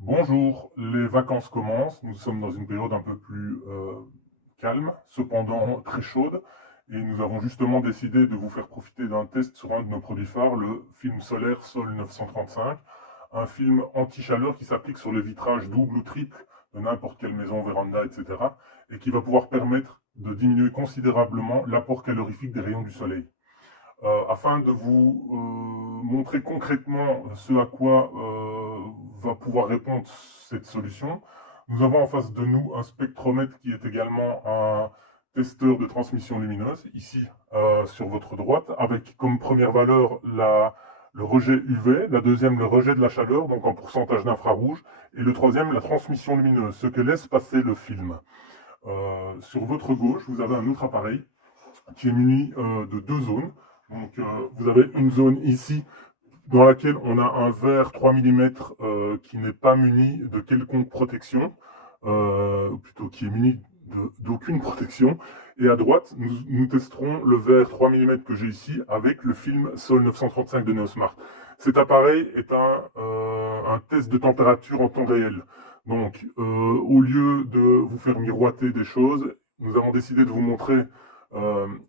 Bonjour, les vacances commencent. Nous sommes dans une période un peu plus calme, cependant très chaude. Et nous avons justement décidé de vous faire profiter d'un test sur un de nos produits phares, le film solaire Sol 935, un film anti-chaleur qui s'applique sur les vitrages double ou triple de n'importe quelle maison, véranda, etc. et qui va pouvoir permettre de diminuer considérablement l'apport calorifique des rayons du soleil. Afin de vous montrer concrètement ce à quoi va pouvoir répondre cette solution, nous avons en face de nous un spectromètre qui est également un testeur de transmission lumineuse, ici sur votre droite, avec comme première valeur le rejet UV, la deuxième le rejet de la chaleur, donc en pourcentage d'infrarouge, et le troisième la transmission lumineuse, ce que laisse passer le film. Sur votre gauche, vous avez un autre appareil qui est muni de deux zones. Donc, vous avez une zone ici dans laquelle on a un verre 3 mm qui n'est pas muni de quelconque protection, ou plutôt qui est muni d'aucune protection. Et à droite, nous testerons le verre 3 mm que j'ai ici avec le film Sol 935 de Neosmart. Cet appareil est un test de température en temps réel. Donc, au lieu de vous faire miroiter des choses, nous avons décidé de vous montrer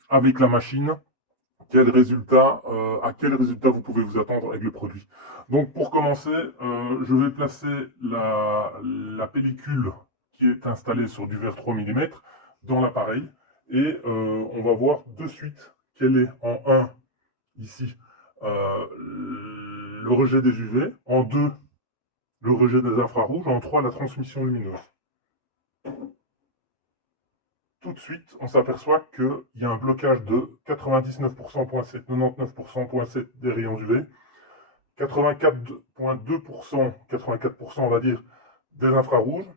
avec la machine à quel résultat vous pouvez vous attendre avec le produit. Donc pour commencer, je vais placer la pellicule qui est installée sur du verre 3 mm dans l'appareil et on va voir de suite quel est en 1 ici le rejet des UV, en 2 le rejet des infrarouges, en 3 la transmission lumineuse. Tout de suite, on s'aperçoit qu'il y a un blocage de 99,7%, 99,7% des rayons UV, 84,2%, 84% on va dire, des infrarouges,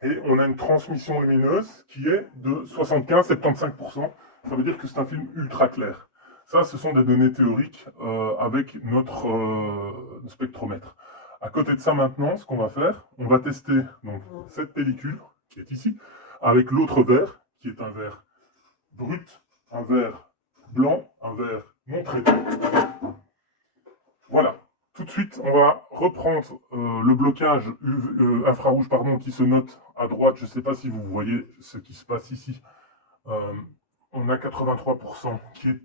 et on a une transmission lumineuse qui est de 75-75%. Ça veut dire que c'est un film ultra clair. Ça, ce sont des données théoriques avec notre spectromètre. À côté de ça, maintenant, ce qu'on va faire, on va tester donc, cette pellicule qui est ici, avec l'autre verre, qui est un verre brut, un verre blanc, un verre non traité. Voilà. Tout de suite, on va reprendre le blocage infrarouge qui se note à droite. Je ne sais pas si vous voyez ce qui se passe ici. Euh, on a 83% qui est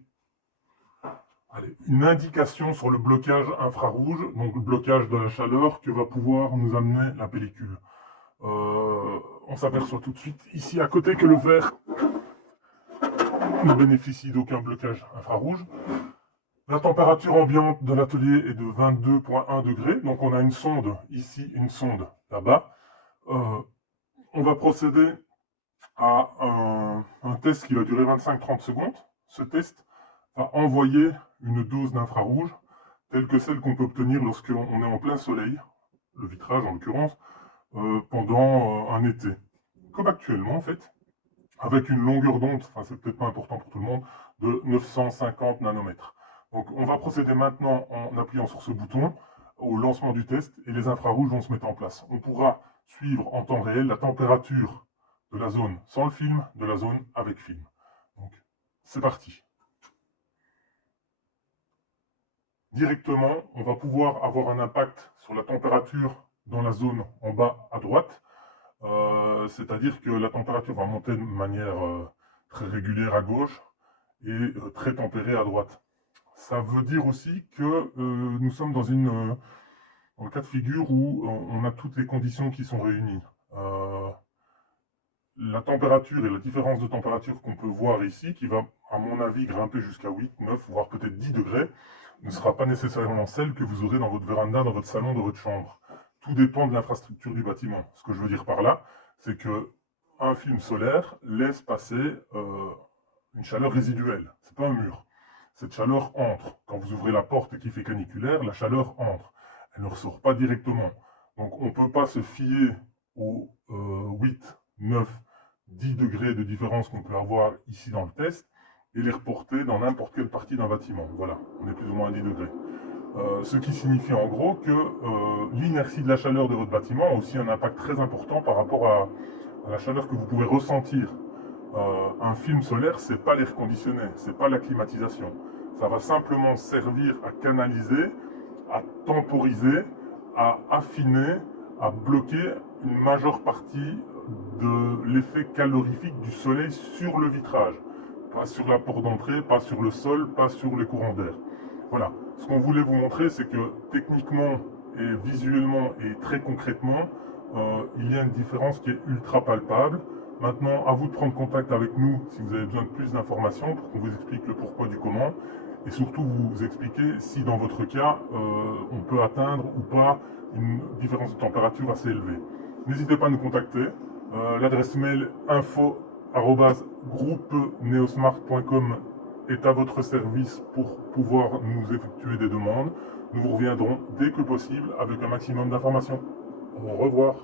une indication sur le blocage infrarouge, donc le blocage de la chaleur que va pouvoir nous amener la pellicule. On s'aperçoit tout de suite ici à côté que le verre ne bénéficie d'aucun blocage infrarouge. La température ambiante de l'atelier est de 22,1 degrés, donc on a une sonde ici, une sonde là-bas. On va procéder à un test qui va durer 25-30 secondes. Ce test va envoyer une dose d'infrarouge telle que celle qu'on peut obtenir lorsqu'on est en plein soleil, le vitrage en l'occurrence, pendant un été. Comme actuellement en fait, avec une longueur d'onde, enfin c'est peut-être pas important pour tout le monde, de 950 nanomètres. Donc on va procéder maintenant en appuyant sur ce bouton au lancement du test et les infrarouges vont se mettre en place. On pourra suivre en temps réel la température de la zone sans le film, de la zone avec film. Donc c'est parti. Directement, on va pouvoir avoir un impact sur la température dans la zone en bas à droite. C'est-à-dire que la température va monter de manière très régulière à gauche et très tempérée à droite. Ça veut dire aussi que nous sommes dans un cas de figure où on a toutes les conditions qui sont réunies. La température et la différence de température qu'on peut voir ici, qui va, à mon avis, grimper jusqu'à 8, 9, voire peut-être 10 degrés, ne sera pas nécessairement celle que vous aurez dans votre véranda, dans votre salon, dans votre chambre. Tout dépend de l'infrastructure du bâtiment. Ce que je veux dire par là, c'est que un film solaire laisse passer une chaleur résiduelle. C'est pas un mur. Cette chaleur entre. Quand vous ouvrez la porte qui fait caniculaire, la chaleur entre. Elle ne ressort pas directement. Donc on ne peut pas se fier aux 8, 9, 10 degrés de différence qu'on peut avoir ici dans le test et les reporter dans n'importe quelle partie d'un bâtiment. Voilà, on est plus ou moins à 10 degrés. Ce qui signifie en gros que l'inertie de la chaleur de votre bâtiment a aussi un impact très important par rapport à la chaleur que vous pouvez ressentir. Un film solaire, c'est pas l'air conditionné, c'est pas la climatisation. Ça va simplement servir à canaliser, à temporiser, à affiner, à bloquer une majeure partie de l'effet calorifique du soleil sur le vitrage. Pas sur la porte d'entrée, pas sur le sol, pas sur les courants d'air. Voilà. Ce qu'on voulait vous montrer, c'est que techniquement et visuellement et très concrètement, il y a une différence qui est ultra palpable. Maintenant, à vous de prendre contact avec nous si vous avez besoin de plus d'informations pour qu'on vous explique le pourquoi du comment et surtout vous expliquer si dans votre cas, on peut atteindre ou pas une différence de température assez élevée. N'hésitez pas à nous contacter. L'adresse mail info@groupeneosmart.com est à votre service pour pouvoir nous effectuer des demandes. Nous vous reviendrons dès que possible avec un maximum d'informations. Au revoir.